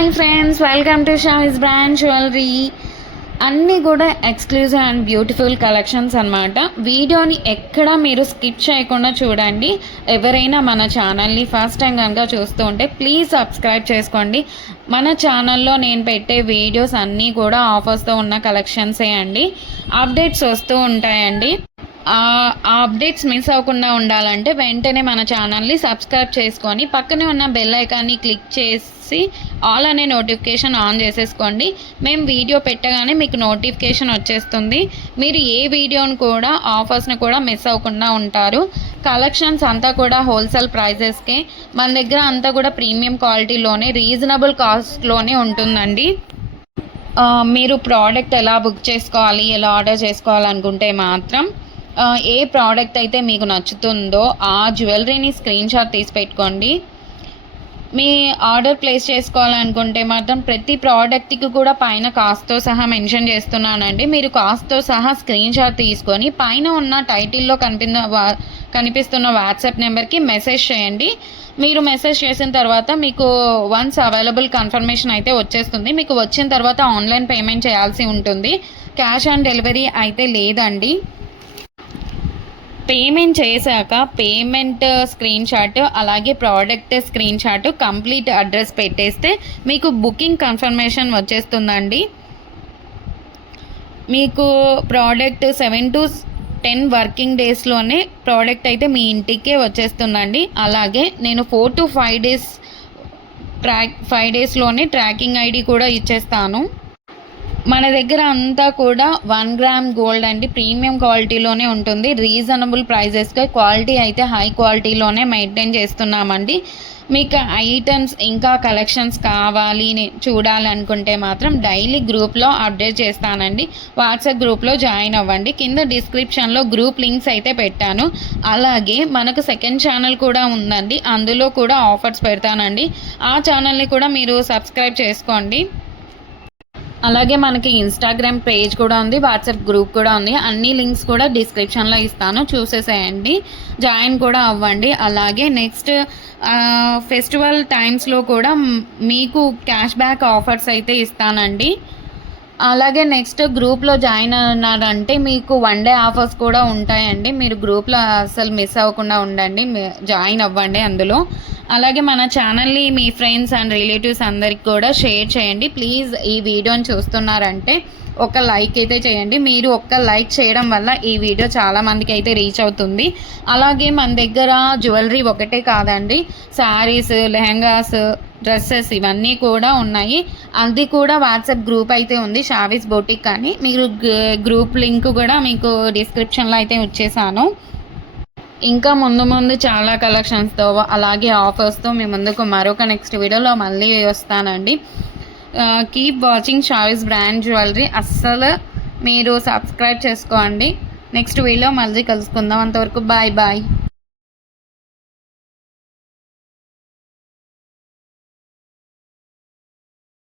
Hi friends, welcome to Shavis brand jewellery. అన్నీ కూడా exclusive and beautiful collections అనమాట. వీడియోని ఎక్కడ మీరు స్కిప్ చేయకుండా చూడండి. ఎవరైనా మన ఛానల్ని ఫస్ట్ టైం కనుక చూస్తూ ఉంటే ప్లీజ్ సబ్స్క్రైబ్ చేసుకోండి. మన ఛానల్లో నేను పెట్టే వీడియోస్ అన్నీ కూడా ఆఫర్స్తో ఉన్న కలెక్షన్సే అండి. అప్డేట్స్ వస్తూ ఉంటాయండి. ఆ అప్డేట్స్ మిస్ అవ్వకుండా ఉండాలంటే వెంటనే మన ఛానల్ని సబ్స్క్రైబ్ చేసుకొని పక్కనే ఉన్న బెల్ ఐకాన్ని క్లిక్ చేసి ఆల్ అనే నోటిఫికేషన్ ఆన్ చేసేసుకోండి. మేము వీడియో పెట్టగానే మీకు నోటిఫికేషన్ వచ్చేస్తుంది. మీరు ఏ వీడియోని కూడా ఆఫర్స్ని కూడా మిస్ అవ్వకుండా ఉంటారు. కలెక్షన్స్ అంతా కూడా హోల్సేల్ ప్రైజెస్కే, మన దగ్గర అంతా కూడా ప్రీమియం క్వాలిటీలోనే రీజనబుల్ కాస్ట్లోనే ఉంటుందండి. మీరు ప్రోడక్ట్ ఎలా బుక్ చేసుకోవాలి, ఎలా ఆర్డర్ చేసుకోవాలనుకుంటే మాత్రం ఏ ప్రోడక్ట్ అయితే మీకు నచ్చుతుందో ఆ జ్యువెలరీని స్క్రీన్ షాట్ తీసి పెట్టుకోండి. మీ ఆర్డర్ ప్లేస్ చేసుకోవాలనుకుంటే మాత్రం ప్రతి ప్రోడక్ట్కి కూడా పైన కాస్ట్తో సహా మెన్షన్ చేస్తున్నానండి. మీరు కాస్ట్తో సహా స్క్రీన్ షాట్ తీసుకొని పైన ఉన్న టైటిల్లో కనిపిస్తున్న వాట్సాప్ నెంబర్కి మెసేజ్ చేయండి. మీరు మెసేజ్ చేసిన తర్వాత మీకు వన్స్ అవైలబుల్ కన్ఫర్మేషన్ అయితే వచ్చేస్తుంది. మీకు వచ్చిన తర్వాత ఆన్లైన్ పేమెంట్ చేయాల్సి ఉంటుంది. క్యాష్ ఆన్ డెలివరీ అయితే లేదండి. పేమెంట్ చేశాక పేమెంట్ స్క్రీన్ షాట్ అలాగే product screen shot complete address పెట్టేస్తే మీకు బుకింగ్ కన్ఫర్మేషన్ వచ్చేస్తుందండి. మీకు ప్రోడక్ట్ 7 to 10 వర్కింగ్ డేస్లోనే ప్రోడక్ట్ అయితే మీ ఇంటికే వచ్చేస్తుందండి. అలాగే నేను 4 to 5 డేస్లోనే ట్రాకింగ్ ఐడి కూడా ఇచ్చేస్తాను. మన దగ్గర అంతా కూడా 1 గ్రామ్ గోల్డ్ అండి, ప్రీమియం క్వాలిటీలోనే ఉంటుంది. రీజనబుల్ ప్రైజెస్గా క్వాలిటీ అయితే హై క్వాలిటీలోనే మెయింటైన్ చేస్తున్నామండి. మీకు ఐటమ్స్ ఇంకా కలెక్షన్స్ కావాలి చూడాలనుకుంటే మాత్రం డైలీ గ్రూప్లో అప్డేట్ చేస్తానండి. వాట్సాప్ గ్రూప్లో జాయిన్ అవ్వండి. కింద డిస్క్రిప్షన్లో గ్రూప్ లింక్స్ అయితే పెట్టాను. అలాగే మనకు సెకండ్ ఛానల్ కూడా ఉందండి, అందులో కూడా ఆఫర్స్ పెడతానండి. ఆ ఛానల్ని కూడా మీరు సబ్స్క్రైబ్ చేసుకోండి. అలాగే మనకి ఇన్స్టాగ్రామ్ పేజ్ కూడా ఉంది, వాట్సాప్ గ్రూప్ కూడా ఉంది. అన్ని లింక్స్ కూడా డిస్క్రిప్షన్లో ఇస్తాను, చూసేసేయండి, జాయిన్ కూడా అవ్వండి. అలాగే నెక్స్ట్ ఫెస్టివల్ టైమ్స్లో కూడా మీకు క్యాష్ బ్యాక్ ఆఫర్స్ అయితే ఇస్తానండి. అలాగే నెక్స్ట్ గ్రూప్లో జాయిన్ అన్నారంటే మీకు 1 day ఆఫర్స్ కూడా ఉంటాయండి. మీరు గ్రూప్లో అసలు మిస్ అవ్వకుండా ఉండండి, జాయిన్ అవ్వండి అందులో. అలాగే మన ఛానల్ని మీ ఫ్రెండ్స్ అండ్ రిలేటివ్స్ అందరికి కూడా షేర్ చేయండి. ప్లీజ్ ఈ వీడియోని చూస్తున్నారంటే ఒక లైక్ అయితే చేయండి. మీరు ఒక్క లైక్ చేయడం వల్ల ఈ వీడియో చాలామందికి అయితే రీచ్ అవుతుంది. అలాగే మన దగ్గర జ్యువెలరీ ఒకటే కాదండి, శారీస్, లెహంగాస్, డ్రెస్సెస్ ఇవన్నీ కూడా ఉన్నాయి. అది కూడా వాట్సాప్ గ్రూప్ అయితే ఉంది, షావిస్ బొటిక్ అని. మీరు గ్రూప్ లింక్ కూడా మీకు డిస్క్రిప్షన్లో అయితే వచ్చేసాను. ఇంకా ముందు చాలా కలెక్షన్స్తో అలాగే ఆఫర్స్తో మీ ముందుకు మరొక నెక్స్ట్ వీడియోలో మళ్ళీ వస్తానండి. Keep watching Shavis brand jewellery. అస్సలు మీరు సబ్స్క్రైబ్ చేసుకోండి. నెక్స్ట్ వీడియో మళ్ళీ కలుసుకుందాం. అంతవరకు బాయ్ బాయ్.